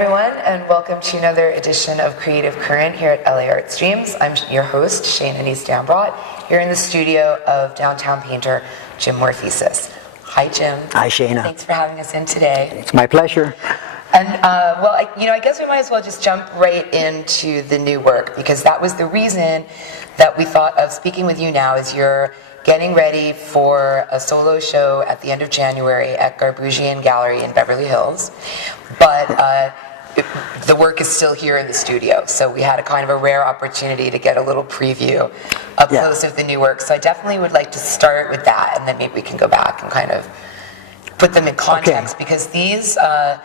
everyone, and welcome to another edition of Creative Current here at LA Art Streams. I'm your host, Shana Nys Dambrot, here in the studio of downtown painter Jim Morphesis. Hi, Jim. Hi, Shana. Thanks for having us in today. It's my pleasure. And I guess we might as well just jump right into the new work, because that was the reason that we thought of speaking with you now, as you're getting ready for a solo show at the end of January at Garboushian Gallery in Beverly Hills. But the work is still here in the studio, so we had a kind of a rare opportunity to get a little preview up close of the new work. So I definitely would like to start with that, and then maybe we can go back and kind of put them in context, because these are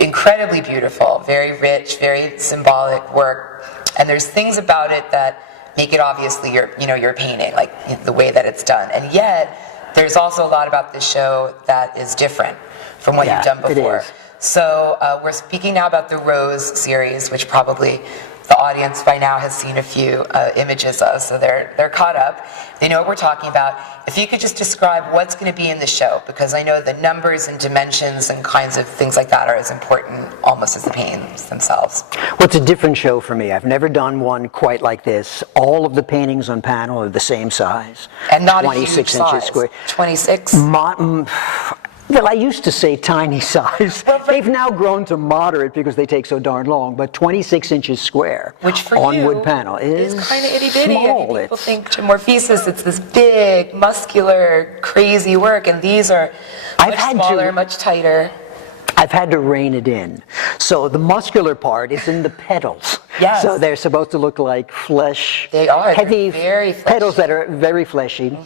incredibly beautiful, very rich, very symbolic work, and there's things about it that make it obviously you're painting, like the way that it's done. And yet, there's also a lot about this show that is different from what you've done before. It is. So we're speaking now about the Rose series, which probably the audience by now has seen a few images of, so they're caught up. They know what we're talking about. If you could just describe what's going to be in the show, because I know the numbers and dimensions and kinds of things like that are as important almost as the paintings themselves. Well, it's a different show for me. I've never done one quite like this. All of the paintings on panel are the same size. And not 26 a huge inches size. square. 26? Well, I used to say tiny size. They've now grown to moderate because they take so darn long, but 26 inches square, which for on you wood panel is kind of itty-bitty. small. People think to Morphesis, it's this big, muscular, crazy work, and these are much smaller, much tighter. I've had to rein it in. So the muscular part is in the petals. Yes. So they're supposed to look like flesh. They are. Heavy, very fleshy. petals that are very fleshy,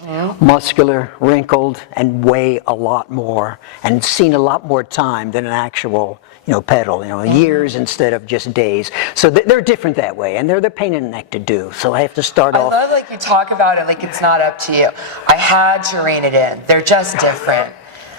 muscular, wrinkled, and weigh a lot more, and seen a lot more time than an actual, petal. Years instead of just days. So they're different that way, and they're the pain in the neck to do. So I have to start off. I love you talk about it like it's not up to you. I had to rein it in. They're just different.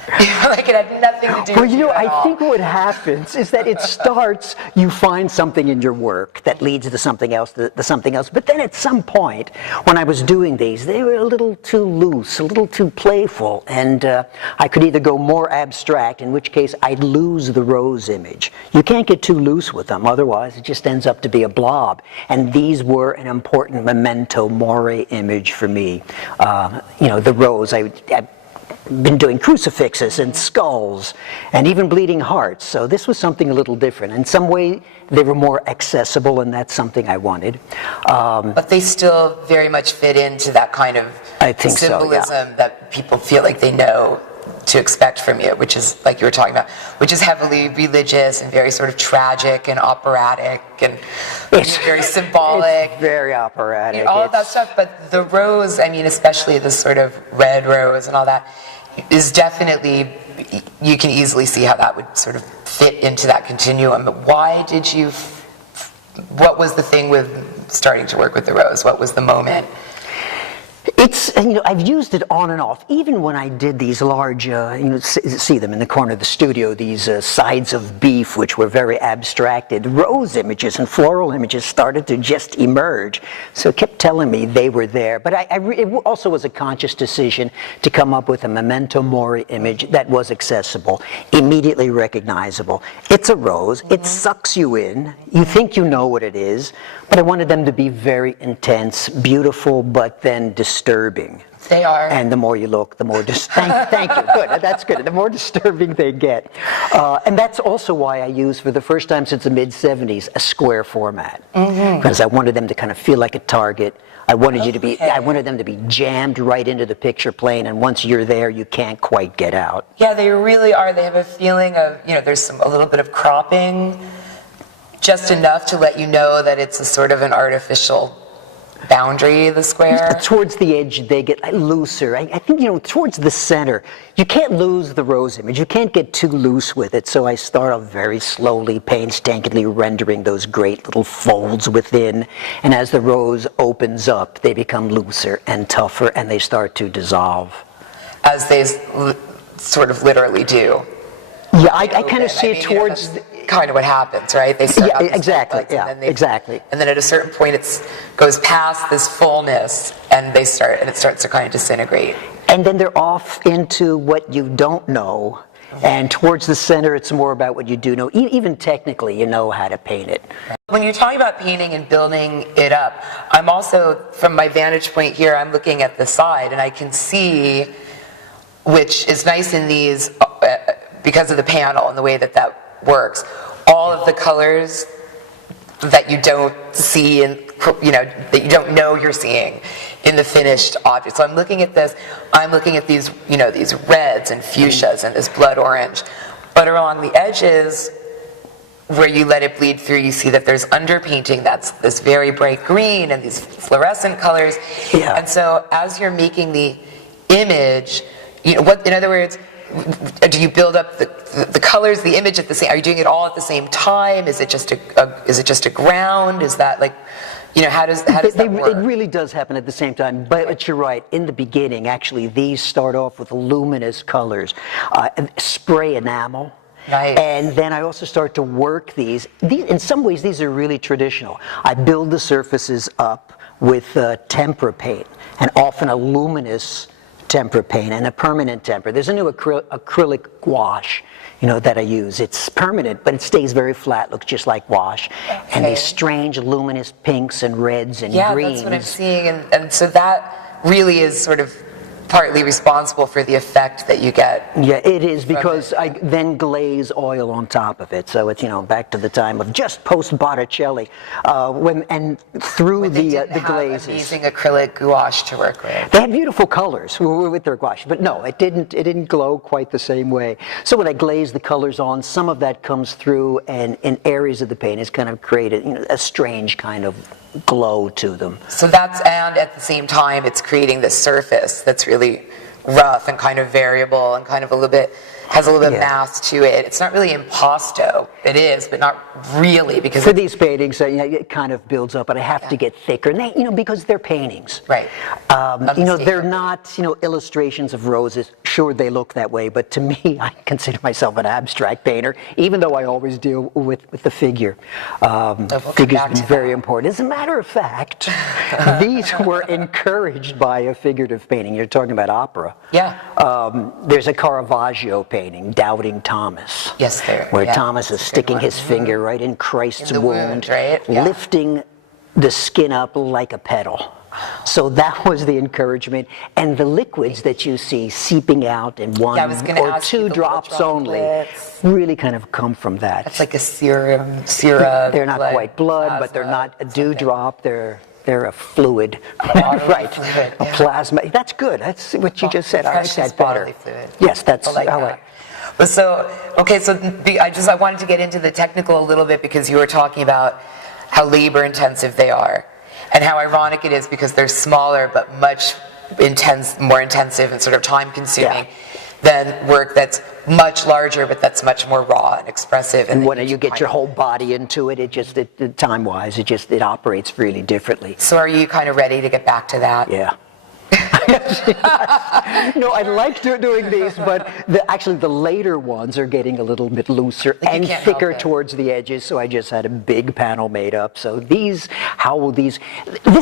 Like it had nothing to do with you at all. I think what happens is that it starts, you find something in your work that leads to something else, but then at some point, when I was doing these, they were a little too loose, a little too playful, and I could either go more abstract, in which case I'd lose the rose image. You can't get too loose with them, otherwise it just ends up to be a blob, and these were an important memento mori image for me. The rose, I've been doing crucifixes and skulls and even bleeding hearts, so this was something a little different. In some way they were more accessible, and that's something I wanted. But they still very much fit into that kind of symbolism that people feel like they know to expect from you, which is, like you were talking about, which is heavily religious and very sort of tragic and operatic and very symbolic. It's very operatic. All of that stuff, but the rose, especially the sort of red rose and all that, is definitely, you can easily see how that would sort of fit into that continuum. But why did you, what was the thing with starting to work with the rose? What was the moment? It's, I've used it on and off, even when I did these large, see them in the corner of the studio, these sides of beef, which were very abstracted. Rose images and floral images started to just emerge. So it kept telling me they were there. But it also was a conscious decision to come up with a memento mori image that was accessible, immediately recognizable. It's a rose. It sucks you in. You think you know what it is. But I wanted them to be very intense, beautiful, but then disturbing. They are. And the more you look, the more thank you. Good. That's good. The more disturbing they get. And that's also why I used, for the first time since the mid-'70s, a square format. Because I wanted them to kind of feel like a target. I wanted I wanted them to be jammed right into the picture plane, and once you're there, you can't quite get out. Yeah, they really are. They have a feeling of, there's a little bit of cropping, just enough to let you know that it's a sort of an artificial boundary, the square. Towards the edge, they get looser. I think, towards the center, you can't lose the rose image. You can't get too loose with it. So I start off very slowly, painstakingly rendering those great little folds within. And as the rose opens up, they become looser and tougher, and they start to dissolve. As they sort of literally do. Yeah, I kind of see it towards... kind of what happens, right? They start exactly. Exactly. And then at a certain point, it goes past this fullness, and it starts to kind of disintegrate. And then they're off into what you don't know, And towards the center, it's more about what you do know. Even technically, you know how to paint it. When you're talking about painting and building it up, I'm also, from my vantage point here, I'm looking at the side, and I can see, which is nice in these, because of the panel and the way that that works, all of the colors that you don't see and that you don't know you're seeing in the finished object. So I'm looking at this, I'm looking at these, these reds and fuchsias and this blood orange, but along the edges where you let it bleed through, you see that there's underpainting that's this very bright green and these fluorescent colors. Yeah. And so as you're making the image, in other words, do you build up the colors, the image at the same? Are you doing it all at the same time? Is it just a ground? Is that like, how does that work? It really does happen at the same time. But you're right. In the beginning, actually, these start off with luminous colors, spray enamel. Nice. And then I also start to work these. In some ways, these are really traditional. I build the surfaces up with tempera paint, and often a luminous tempera paint and a permanent tempera. There's a new acrylic gouache, that I use. It's permanent, but it stays very flat, looks just like gouache. Okay. And these strange luminous pinks and reds and greens. Yeah, that's what I'm seeing. And so that really is sort of partly responsible for the effect that you get. Yeah, it is, because I then glaze oil on top of it. So it's, back to the time of just post Botticelli, when the glazes. Amazing acrylic gouache to work with. They had beautiful colors with their gouache, but no, it didn't glow quite the same way. So when I glaze the colors on, some of that comes through, and in areas of the paint has kind of created a strange kind of glow to them. So and at the same time, it's creating this surface that's really rough and kind of variable and kind of has a little bit mass to it. It's not really impasto. It is, but not really, because for these paintings, it kind of builds up, but I have to get thicker. And they, because they're paintings. Right. They're not, illustrations of roses. Sure, they look that way, but to me, I consider myself an abstract painter, even though I always deal with the figure. Figure's been very important. As a matter of fact, these were encouraged by a figurative painting. You're talking about opera. Yeah. There's a Caravaggio painting, Doubting Thomas. Yes, there. Where Thomas is sticking his finger right in Christ's wound, right? Yeah. lifting the skin up like a petal. So that was the encouragement. And the liquids that you see seeping out in one or two drops only really kind of come from that. That's like a serum. They're not quite blood, plasma, but they're not a dewdrop. They're a fluid, right? Fluid, a plasma. That's good. That's what you just said. I like that better. Fluid. Yes, that's how I. But I wanted to get into the technical a little bit, because you were talking about how labor intensive they are, and how ironic it is because they're smaller but much more intensive and sort of time consuming than work that's much larger but that's much more raw and expressive. And when you get your whole body into it, time-wise, it operates really differently. So are you kind of ready to get back to that? Yeah. No, I like doing these, but actually the later ones are getting a little bit looser and thicker towards the edges, so I just had a big panel made up. So this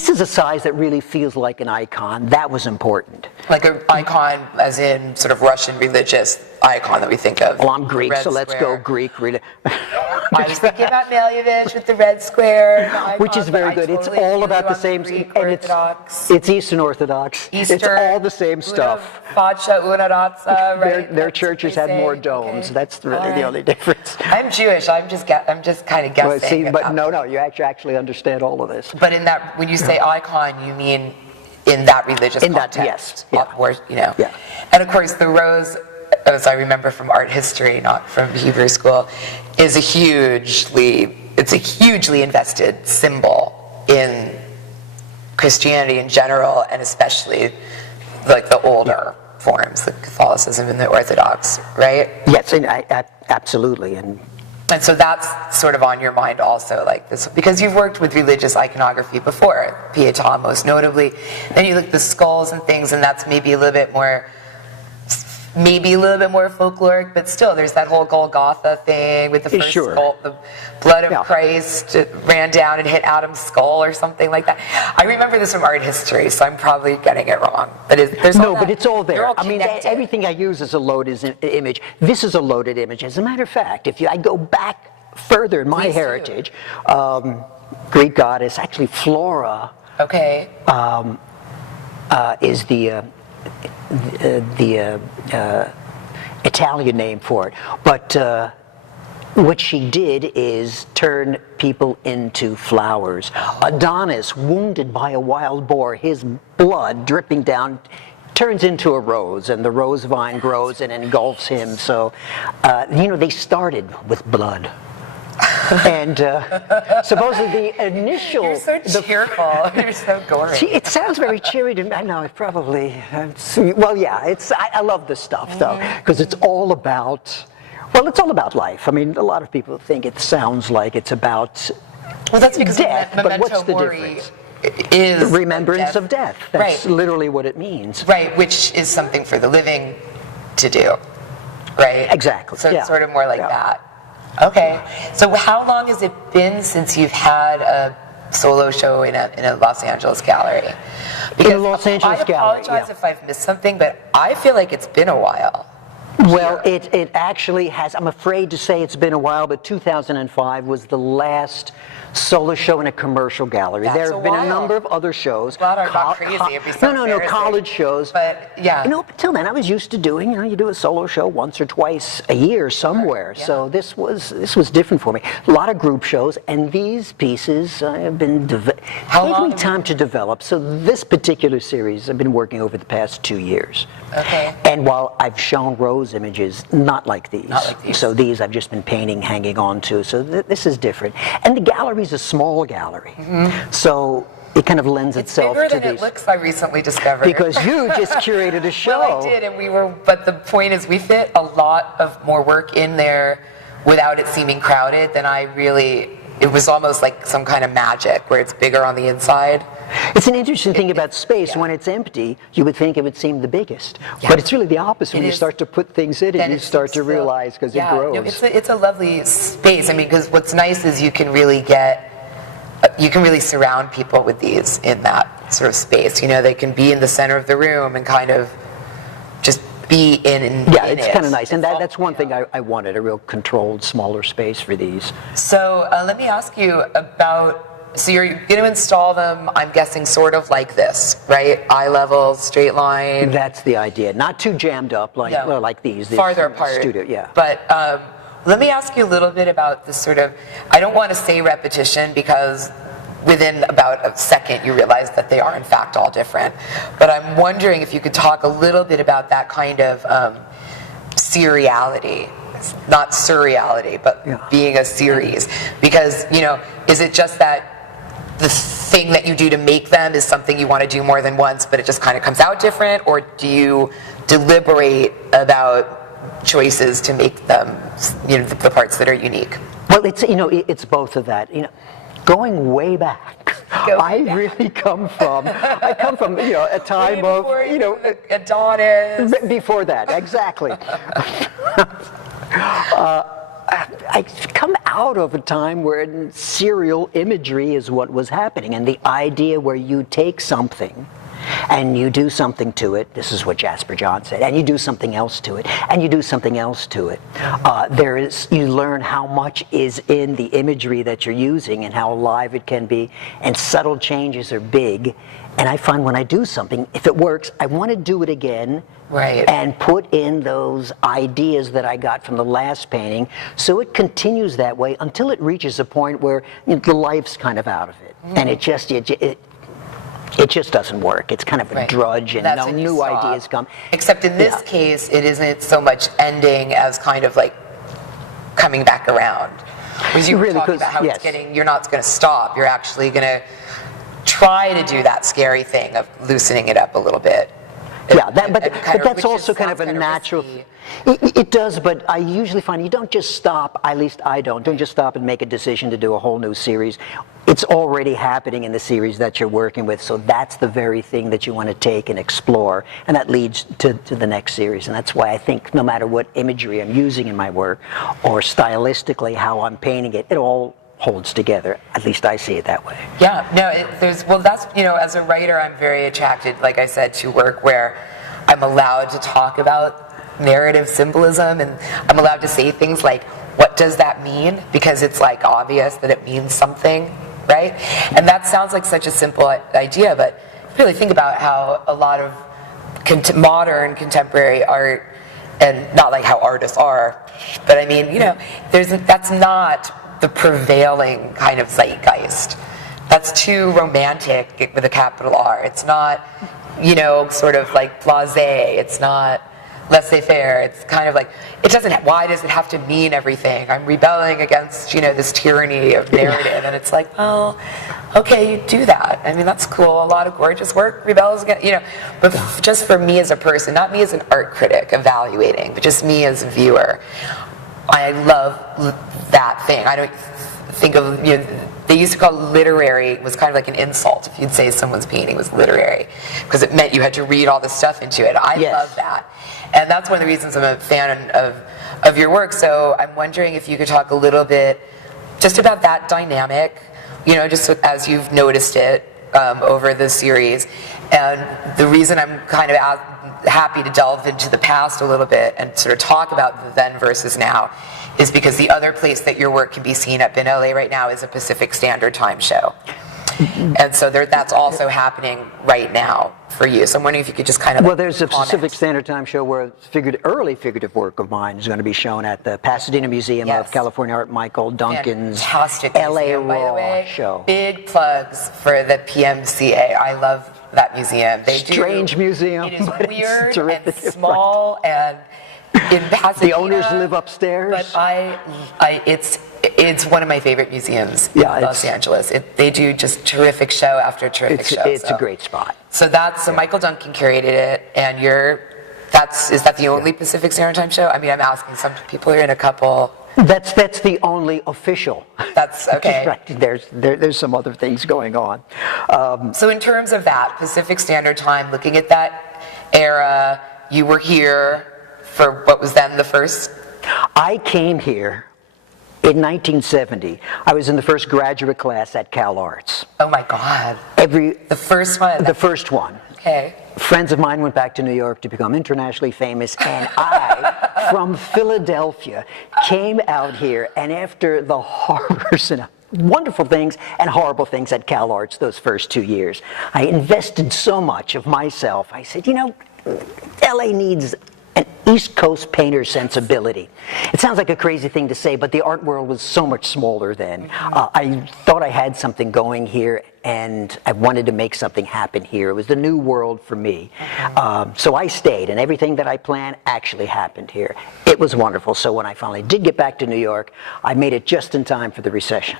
is a size that really feels like an icon. That was important. Like an icon as in sort of Russian religious icon that we think of. Well, I'm Greek, so let's go Greek. I was thinking about Malevich with the red square, which is very good. It's all about the same, and it's Eastern Orthodox. It's all the same stuff. Their churches had more domes. Okay. That's really the only difference. I'm Jewish. I'm just kind of guessing. Well, see, but no, you actually understand all of this. But in that, when you say icon, you mean in that religious context. Yes. Yeah. And of course, the rose, as I remember from art history, not from Hebrew school, is a hugely invested symbol in Christianity in general, and especially like the older forms, the Catholicism and the Orthodox, right? Yes, and absolutely. And so that's sort of on your mind also, like this, because you've worked with religious iconography before, Pietà most notably. Then you look at the skulls and things, and that's maybe a little bit more maybe a little bit more folkloric, but still there's that whole Golgotha thing with the first Sure. skull, the blood of Christ ran down and hit Adam's skull or something like that. I remember this from art history, so I'm probably getting it wrong. But there's No, all that, but it's all they're there. all I mean, connected. everything I use is a loaded image. This is a loaded image. As a matter of fact, if I go back further in my Please do. heritage, Greek goddess, actually Flora, Okay. is the Italian name for it. But what she did is turn people into flowers. Adonis, wounded by a wild boar, his blood dripping down, turns into a rose, and the rose vine grows and engulfs him. So, they started with blood. And supposedly the initial... You're so cheerful. You're so gory. See, it sounds very cheery to me. I know, it probably... well, yeah, I love this stuff, though, because it's all about... Well, it's all about life. I mean, a lot of people think it sounds like it's about That's because death, but Memento what's the Mori difference? is Remembrance of death. That's Right. literally what it means. Right, which is something for the living to do, right? Exactly, So yeah. it's sort of more like Yeah. that. Okay. So how long has it been since you've had a solo show in a Los Angeles gallery? In a Los Angeles gallery, I apologize yeah. if I've missed something, but I feel like it's been a while. Well, it actually has. I'm afraid to say it's been a while, but 2005 was the last solo show in a commercial gallery. That's There a have been a while. number of other shows. Glad I'm not crazy. It'd be so no, embarrassing. college shows. But, yeah. But till then, I was used to doing. You do a solo show once or twice a year somewhere. Yeah. So this was different for me. A lot of group shows, and these pieces have been gave long me have time to develop. So this particular series, I've been working over the past 2 years. Okay. And while I've shown rose images, not like these. Not like these. So these I've just been painting, hanging on to. So this is different. And the gallery's a small gallery. So it kind of lends It's itself bigger to than these. it looks, I recently discovered. Because you just curated a show. Well, I did, and but the point is we fit a lot of more work in there without it seeming crowded than it was almost like some kind of magic where it's bigger on the inside. It's an interesting thing about space. When it's empty, you would think it would seem the biggest. Yeah. But it's really the opposite. It When you is. start to put things in it, Then you it start to seems realize because it grows. No, it's a lovely space. I mean, because what's nice is you can really surround people with these in that sort of space. They can be in the center of the room and kind of just be in Yeah, in it's it. kind of nice. And It's all- that's one thing I wanted, a real controlled, smaller space for these. So let me ask you about, so you're going to install them, I'm guessing, sort of like this, right? Eye level, straight line. That's the idea. Not too jammed up like Yeah. like these. Farther apart. Studio, yeah. But let me ask you a little bit about this sort of, I don't want to say repetition because within about a second you realize that they are in fact all different. But I'm wondering if you could talk a little bit about that kind of seriality. Not surreality, but Yeah. being a series. Because, is it just that the thing that you do to make them is something you want to do more than once, but it just kind of comes out different? Or do you deliberate about choices to make them, the parts that are unique? Well, it's both of that. Going way back, I really come from a time of Adonis. before that, exactly. I come out of a time where serial imagery is what was happening, and the idea where you take something and you do something to it. This is what Jasper John said. And you do something else to it, and you do something else to it. You learn how much is in the imagery that you're using and how alive it can be, and subtle changes are big. And I find when I do something, if it works, I want to do it again. Right. And put in those ideas that I got from the last painting, so it continues that way until it reaches a point where the life's kind of out of it, and it just doesn't work. It's kind of a Right. drudge, and That's no when you new stop. ideas come. Except in this case, it isn't so much ending as kind of like coming back around. Because you were Really, talking 'cause- about how yes. you're not going to stop. You're actually going to try to do that scary thing of loosening it up a little bit. Yeah, but And kind of- that's which also kind sounds of a natural. risky. It does, but I usually find you don't just stop. At least I don't just stop and make a decision to do a whole new series. it's already happening in the series that you're working with, so that's the very thing that you want to take and explore, and that leads to the next series. And that's why I think no matter what imagery I'm using in my work, or stylistically how I'm painting it, it all holds together. At least I see it that way. Yeah, no, that's, as a writer, I'm very attracted, like I said, to work where I'm allowed to talk about narrative symbolism, and I'm allowed to say things like, what does that mean? Because it's like obvious that it means something, right? And that sounds like such a simple idea, but really think about how a lot of modern contemporary art, and not like how artists are, but I mean, that's not the prevailing kind of zeitgeist. That's too romantic with a capital R. It's not, sort of like blasé. It's not laissez-faire. It's kind of like, why does it have to mean everything? I'm rebelling against, this tyranny of narrative. And it's like, well, okay, you do that. I mean, that's cool. A lot of gorgeous work rebels against, but just for me as a person, not me as an art critic evaluating, but just me as a viewer, I love that thing. I don't think of, they used to call literary, was kind of like an insult if you'd say someone's painting was literary, because it meant you had to read all this stuff into it. I love that. And that's one of the reasons I'm a fan of your work. So I'm wondering if you could talk a little bit just about that dynamic, just as you've noticed it over the series. And the reason I'm kind of happy to delve into the past a little bit and sort of talk about the then versus now is because the other place that your work can be seen up in LA right now is a Pacific Standard Time show. And so that's also happening right now for you. So I'm wondering if you could just kind of there's a Pacific Standard Time show where early figurative work of mine is going to be shown at the Pasadena Museum of California Art, Michael Duncan's LA Raw show. Big plugs for the PMCA. I love that museum. Strange museum. It is weird and small, and in Pasadena, the owners live upstairs. But it's one of my favorite museums in Los Angeles. They do just terrific show after terrific show. It's a great spot. So Michael Duncan curated it, and is that the only Pacific Standard Time show? I mean, I'm asking, some people are in a couple. That's the only official. That's okay. Right. There's some other things going on. So in terms of that Pacific Standard Time, looking at that era, you were here for what was then the first? I came here in 1970. I was in the first graduate class at Cal Arts. Oh my God. The first one? The first one. Okay. Friends of mine went back to New York to become internationally famous, and I, from Philadelphia, came out here, and after the horrors and wonderful things and horrible things at Cal Arts those first 2 years, I invested so much of myself. I said, LA needs an East Coast painter sensibility. It sounds like a crazy thing to say, but the art world was so much smaller then. I thought I had something going here, and I wanted to make something happen here. It was the new world for me. So I stayed, and everything that I planned actually happened here. It was wonderful. So when I finally did get back to New York, I made it just in time for the recession.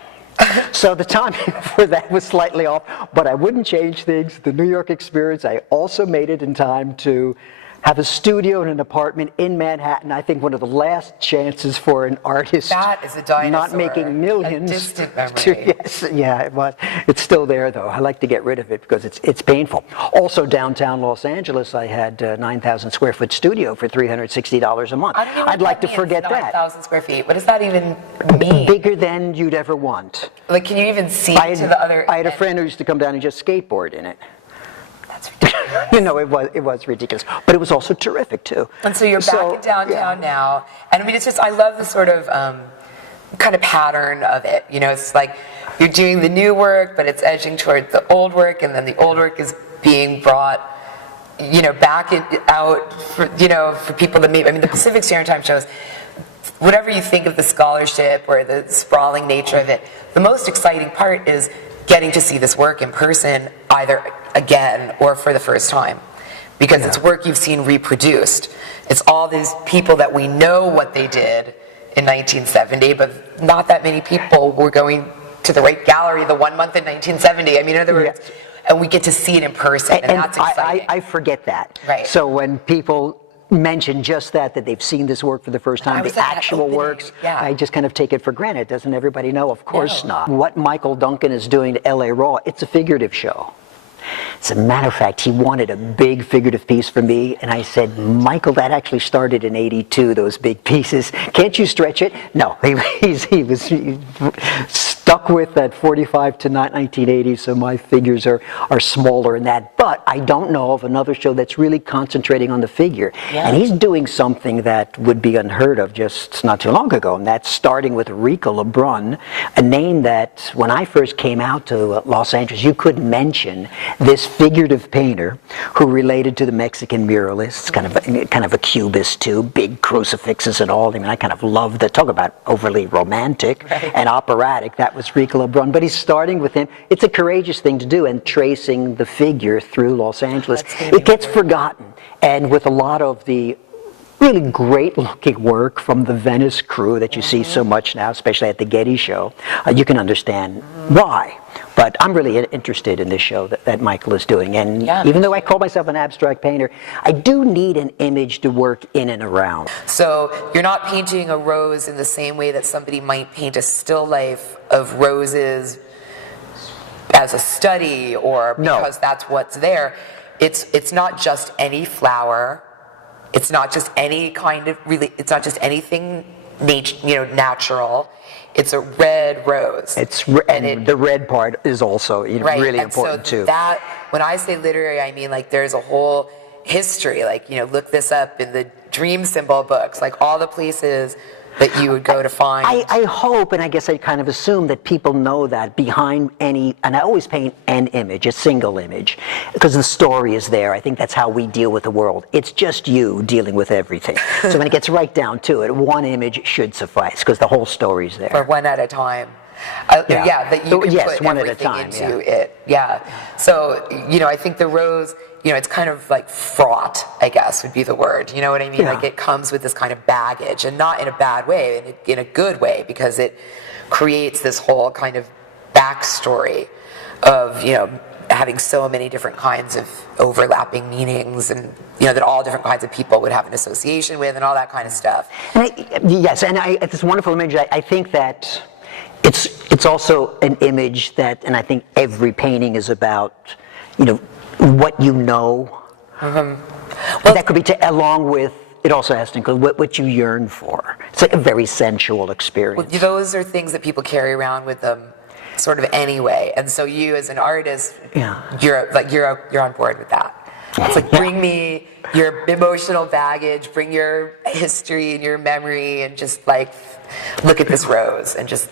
So the timing for that was slightly off, but I wouldn't change things. The New York experience, I also made it in time to have a studio in an apartment in Manhattan. I think one of the last chances for an artist that is a dinosaur, not making millions. A distant memory. It was. It's still there though. I like to get rid of it because it's painful. Also downtown Los Angeles, I had a 9,000 square foot studio for $360 a month. I'd like to forget that. 9,000 square feet. What does that even mean? Bigger than you'd ever want. Like, can you even see to the other? I had a friend who used to come down and just skateboard in it. That's ridiculous. It was ridiculous, but it was also terrific too. And so you're back in downtown now, and I mean, it's just, I love the sort of kind of pattern of it. It's like you're doing the new work, but it's edging toward the old work, and then the old work is being brought, back out for people that maybe. I mean, the Pacific Standard Time shows. Whatever you think of the scholarship or the sprawling nature of it, the most exciting part is getting to see this work in person, either again or for the first time, because it's work you've seen reproduced. It's all these people that we know what they did in 1970, but not that many people were going to the Wright Gallery the 1 month in 1970. I mean, in other words, and we get to see it in person, and that's exciting. I forget that. Right. So when people mention just that they've seen this work for the first time, I was the at that actual opening, works. yeah. I just kind of take it for granted. Doesn't everybody know? Of course No. not. What Michael Duncan is doing to LA Raw, it's a figurative show. As a matter of fact, he wanted a big figurative piece from me, and I said, Michael, that actually started in '82, those big pieces. Can't you stretch it? No, he was stuck with that 45 to 1980, so my figures are smaller than that. But I don't know of another show that's really concentrating on the figure. Yeah. And he's doing something that would be unheard of just not too long ago, and that's starting with Rica Lebrun, a name that when I first came out to Los Angeles, you couldn't mention this figurative painter who related to the Mexican muralists, kind of a cubist too, big crucifixes and all. I mean, I kind of love the talk about overly romantic and operatic. That was Rica Lebrun, but he's starting with him. It's a courageous thing to do, and tracing the figure through Los Angeles. It gets forgotten, and with a lot of the really great looking work from the Venice crew that you see so much now, especially at the Getty show, you can understand why. But I'm really interested in this show that Michael is doing. And even though I call myself an abstract painter, I do need an image to work in and around. So you're not painting a rose in the same way that somebody might paint a still life of roses as a study, or because that's what's there. It's not just any flower. It's not just any kind of it's not just anything natural. It's a red rose. And the red part is also really important too. That, when I say literary, I mean like there's a whole history. Like, look this up in the dream symbol books, like all the places that you would go to find. I hope, and I guess I kind of assume that people know that behind and I always paint an image, a single image, because the story is there. I think that's how we deal with the world. It's just you dealing with everything. So when it gets right down to it, one image should suffice, because the whole story's there. Or one at a time. That you can put one at a everything time, into it. Yeah. So, I think the rose, it's kind of like fraught, I guess would be the word. You know what I mean? Yeah. Like it comes with this kind of baggage, and not in a bad way, in a good way, because it creates this whole kind of backstory of, having so many different kinds of overlapping meanings, and that all different kinds of people would have an association with, and all that kind of stuff. And it's this wonderful image. I think that it's also an image that, and I think every painting is about, what you know. Well, that could be along with, it also has to include what you yearn for. It's like a very sensual experience. Well, those are things that people carry around with them sort of anyway. And so you as an artist, you're on board with that. It's like, bring me your emotional baggage, bring your history and your memory, and just like, look at this rose, and just,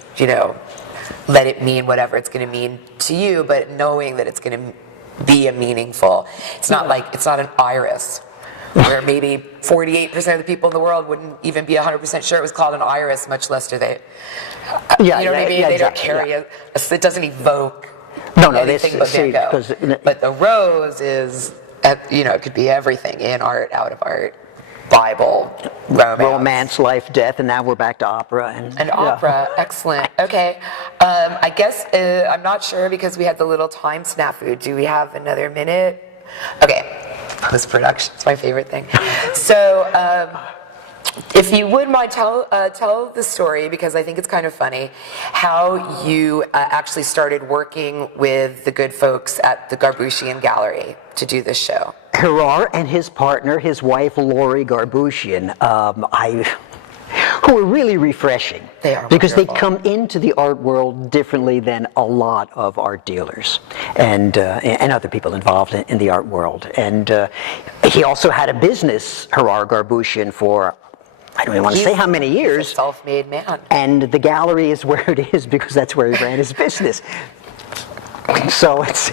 let it mean whatever it's going to mean to you, but knowing that it's going to be a meaningful. It's not like, it's not an iris, where maybe 48% of the people in the world wouldn't even be 100% sure it was called an iris, much less do they. What I mean? They don't carry it doesn't evoke anything but Van Gogh. But the rose is, it could be everything, in art, out of art, Bible, romance, life, death, and now we're back to opera. And opera, excellent. Okay, I guess I'm not sure, because we had the little time snafu. Do we have another minute? Okay, post-production is my favorite thing. So, if you would mind, tell the story, because I think it's kind of funny, how you actually started working with the good folks at the Garboushian Gallery to do this show. Gerard and his partner, his wife Lori Garboushian, who are really refreshing. They are because wonderful. They come into the art world differently than a lot of art dealers and other people involved in the art world. And he also had a business, Gerard Garboushian, for, I don't even want to say how many years. He's a self-made man. And the gallery is where it is because that's where he ran his business. So it's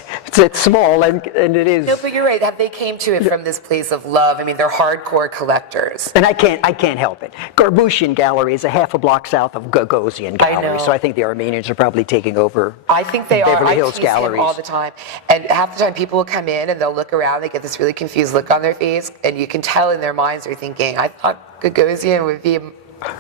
small and it is. No, but you're right. They came to it from this place of love. I mean, they're hardcore collectors. And I can't help it. Garboushian Gallery is a half a block south of Garboushian Gallery, so I think the Armenians are probably taking over. I think they Beverly are. Hills I tease galleries him all the time, and half the time people will come in and they'll look around. They get this really confused look on their face, and you can tell in their minds they're thinking, "I thought Gagosian would be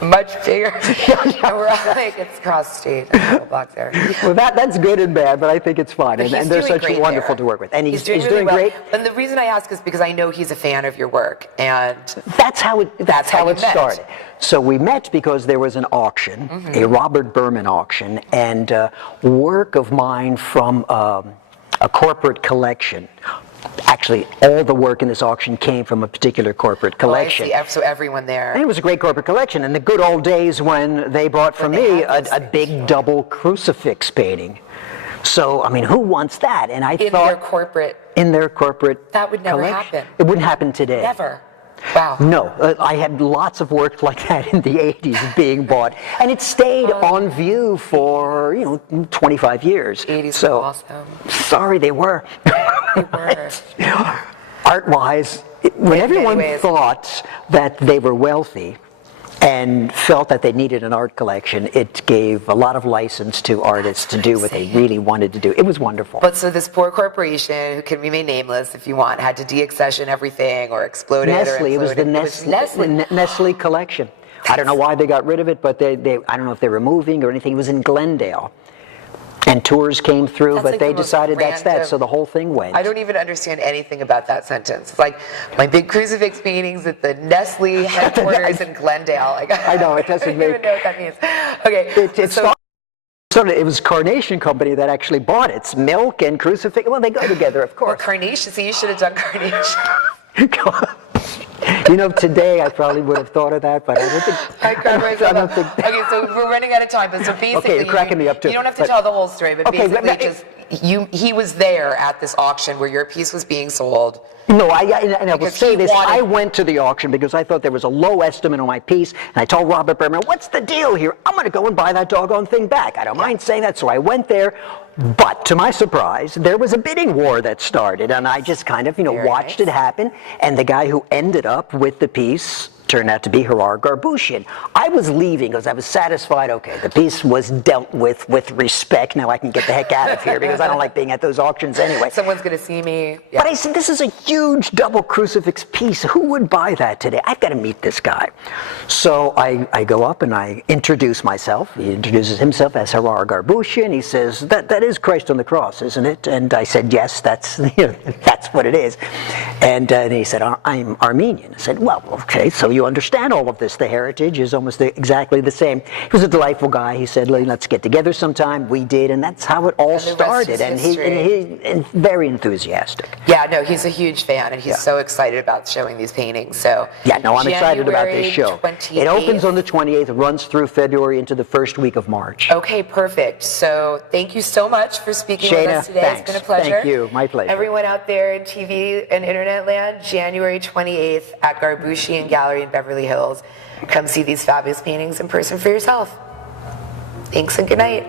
much bigger. And we're like, it's cross street, a couple blocks there. Well, that's good and bad, but I think it's fine. And they're doing such great wonderful there. to work with. And he's really doing well. great. And the reason I ask is because I know he's a fan of your work, and That's how it how you met. started. So we met because there was an auction, a Robert Berman auction, and work of mine from a corporate collection. Actually, all the work in this auction came from a particular corporate collection. I see. So everyone there. And it was a great corporate collection. And the good old days when they bought from me a big double crucifix painting. So, I mean, who wants that? And I in thought... their corporate. In their corporate That would never collection. happen. It wouldn't happen today. Never. Wow. No, I had lots of work like that in the 80s being bought. And it stayed on view for, 25 years. 80s so, were awesome. Sorry, they were. They were. Art-wise, when everyone thought that they were wealthy and felt that they needed an art collection, it gave a lot of license to artists to do what they really wanted to do. It was wonderful. But so this poor corporation, who can remain nameless if you want, had to de-accession everything or explode it or Nestle, it was the Nestle collection. I don't know why they got rid of it, but I don't know if they were moving or anything. It was in Glendale. And tours came through, That's but like they the most decided that's that, random- so the whole thing went. I don't even understand anything about that sentence. It's like my big crucifix paintings at the Nestle headquarters in Glendale. Like, I know, it doesn't I don't make... even know what that means. Okay, it was Carnation Company that actually bought it. It's milk and crucifix. Well, they go together, of or course. Carnation, so you should have done Carnation. Today I probably would have thought of that, but I don't think... I don't think... Okay, so we're running out of time, but so basically... Okay, you're cracking me up too. You don't have to tell the whole story, but Okay, basically he was there at this auction where your piece was being sold. No, I will Because say he this. wanted- I went to the auction because I thought there was a low estimate on my piece, and I told Robert Berman, what's the deal here? I'm going to go and buy that doggone thing back. I don't mind saying that, so I went there. But to my surprise, there was a bidding war that started, and I just kind of, watched it happen. And the guy who ended up with the piece turned out to be Garboushian. I was leaving because I was satisfied, okay, the piece was dealt with respect. Now I can get the heck out of here because I don't like being at those auctions anyway. Someone's going to see me. Yeah. But I said, this is a huge double crucifix piece. Who would buy that today? I've got to meet this guy. So I go up and I introduce myself. He introduces himself as Garboushian. He says, that is Christ on the cross, isn't it? And I said, yes, that's what it is. And he said, I'm Armenian. I said, well, okay, so you understand all of this. The heritage is almost exactly the same. He was a delightful guy. He said, let's get together sometime. We did, and that's how it all started. And he's very enthusiastic. Yeah, no, he's a huge fan, and he's so excited about showing these paintings. So yeah, no, I'm excited about this show. 28th. It opens on the 28th, runs through February into the first week of March. Okay, perfect. So thank you so much for speaking with us today. Thanks. It's been a pleasure. Thank you. My pleasure. Everyone out there in TV and internet land, January 28th at Garboushian Gallery in Beverly Hills. Come see these fabulous paintings in person for yourself. Thanks and good night.